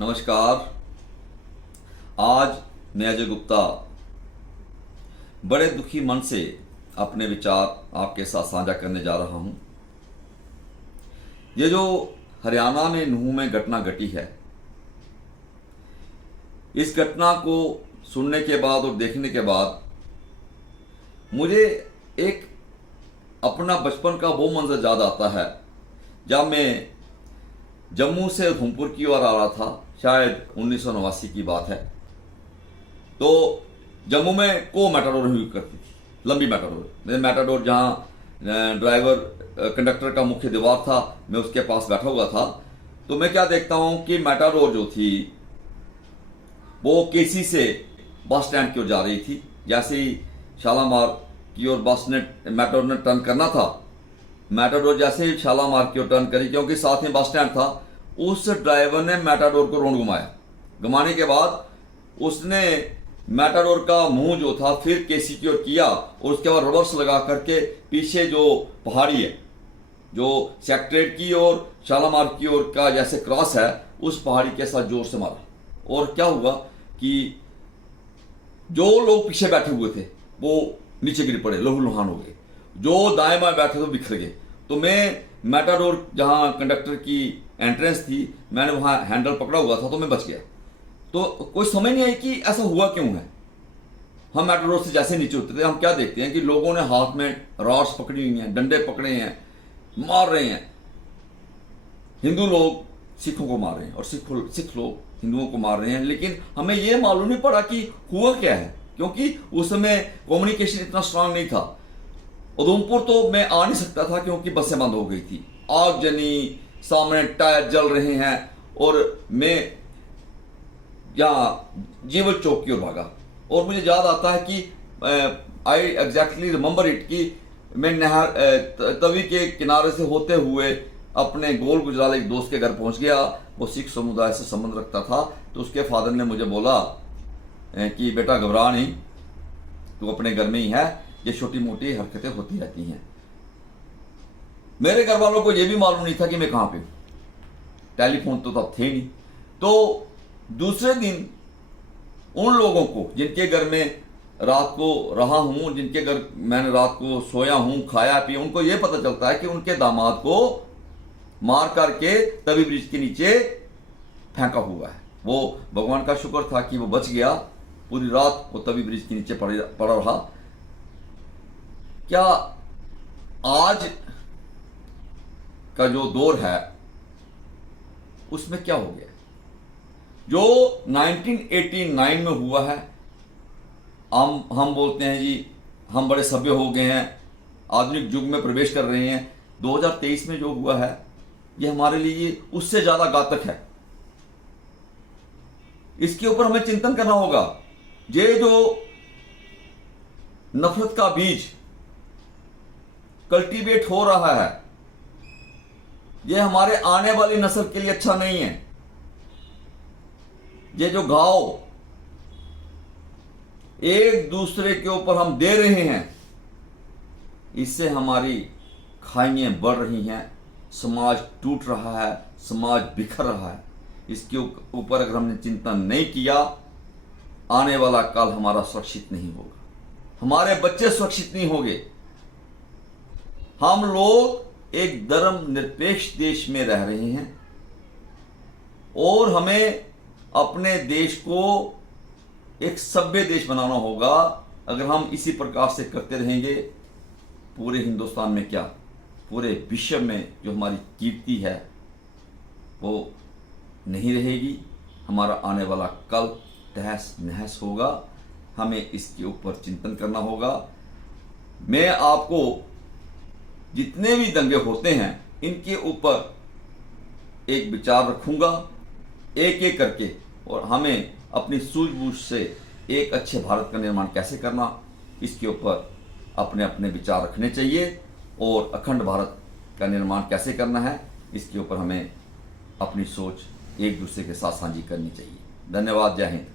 नमस्कार। आज मैं अजय गुप्ता बड़े दुखी मन से अपने विचार आपके साथ साझा करने जा रहा हूं। ये जो हरियाणा में नूंह में घटना घटी है, इस घटना को सुनने के बाद और देखने के बाद मुझे एक अपना बचपन का वो मंजर याद आता है जब मैं जम्मू से उधमपुर की ओर आ रहा था। शायद 1989 की बात है। तो जम्मू में को मैटाडोर हुई करती थी, लंबी मैटाडोर। मैटाडोर जहाँ ड्राइवर कंडक्टर का मुख्य दीवार था, मैं उसके पास बैठा हुआ था। तो मैं क्या देखता हूँ कि मैटाडोर जो थी वो केसी से बस स्टैंड की ओर जा रही थी। जैसे ही शालामार की ओर बस ने मैटाडोर ने टर्न करना था, मैटाडोर जैसे ही शालामार की ओर टर्न करी, क्योंकि साथ में बस स्टैंड था, उस ड्राइवर ने मैटाडोर को राउंड घुमाया। घुमाने के बाद उसने मैटाडोर का मुंह जो था फिर केसी की ओर किया और उसके बाद रिवर्स लगा करके पीछे जो पहाड़ी है, जो सेक्रेटरीट की ओर शालामार की ओर का जैसे क्रॉस है, उस पहाड़ी के साथ जोर से मारा। और क्या हुआ कि जो लोग पीछे बैठे हुए थे वो नीचे गिर पड़े, लहूलुहान हो गए। जो दाएं बाएं बैठे थे बिखर गए। तो मैं मैटाडोर जहां कंडक्टर की एंट्रेंस थी, मैंने वहां हैंडल पकड़ा हुआ था, तो मैं बच गया। तो कोई समझ नहीं आई कि ऐसा हुआ क्यों है। हम मैटाडोर से जैसे नीचे उतरते हम क्या देखते हैं कि लोगों ने हाथ में रॉड्स पकड़ी हुई हैं, डंडे पकड़े हैं, मार रहे हैं। हिंदू लोग सिखों को मार रहे हैं और सिख लोग हिंदुओं को मार रहे हैं। लेकिन हमें यह मालूम नहीं पड़ा कि हुआ क्या है, क्योंकि उस समय कम्युनिकेशन इतना स्ट्रांग नहीं था। उधमपुर तो मैं आ नहीं सकता था क्योंकि बसें बंद हो गई थी, आगजनी, सामने टायर जल रहे हैं। और मैं यहाँ जीवल चौक की ओर भागा। और मुझे याद आता है कि आई एग्जैक्टली रिमेंबर इट कि मैं नहर तवी के किनारे से होते हुए अपने गोल गुजराल एक दोस्त के घर पहुंच गया। वो सिख समुदाय से संबंध रखता था। तो उसके फादर ने मुझे बोला कि बेटा घबरा नहीं, तू अपने घर में ही है, ये छोटी मोटी हरकतें होती रहती हैं। मेरे घर वालों को यह भी मालूम नहीं था कि मैं कहां पे हूं, टेलीफोन तो तब थे नहीं। तो दूसरे दिन उन लोगों को जिनके घर में रात को रहा हूं, जिनके घर मैंने रात को सोया हूं, खाया पिया, उनको यह पता चलता है कि उनके दामाद को मार करके तवी ब्रिज के नीचे फेंका हुआ है। वो भगवान का शुक्र था कि वो बच गया। पूरी रात वो तवी ब्रिज के नीचे पड़ा रहा। क्या आज का जो दौर है उसमें क्या हो गया? जो 1989 में हुआ है, हम बोलते हैं जी हम बड़े सभ्य हो गए हैं, आधुनिक युग में प्रवेश कर रहे हैं। 2023 में जो हुआ है ये हमारे लिए उससे ज्यादा घातक है। इसके ऊपर हमें चिंतन करना होगा। ये जो नफरत का बीज कल्टीवेट हो रहा है, यह हमारे आने वाली नस्ल के लिए अच्छा नहीं है। ये जो घाव एक दूसरे के ऊपर हम दे रहे हैं, इससे हमारी खाइयां बढ़ रही हैं, समाज टूट रहा है, समाज बिखर रहा है। इसके ऊपर अगर हमने चिंतन नहीं किया, आने वाला काल हमारा सुरक्षित नहीं होगा, हमारे बच्चे सुरक्षित नहीं होंगे। हम लोग एक धर्म निरपेक्ष देश में रह रहे हैं और हमें अपने देश को एक सभ्य देश बनाना होगा। अगर हम इसी प्रकार से करते रहेंगे, पूरे हिंदुस्तान में क्या, पूरे विश्व में जो हमारी कीर्ति है वो नहीं रहेगी। हमारा आने वाला कल तहस नहस होगा। हमें इसके ऊपर चिंतन करना होगा। मैं आपको जितने भी दंगे होते हैं इनके ऊपर एक विचार रखूंगा, एक एक करके, और हमें अपनी सूझबूझ से एक अच्छे भारत का निर्माण कैसे करना, इसके ऊपर अपने अपने विचार रखने चाहिए। और अखंड भारत का निर्माण कैसे करना है, इसके ऊपर हमें अपनी सोच एक दूसरे के साथ साझी करनी चाहिए। धन्यवाद। जय हिंद।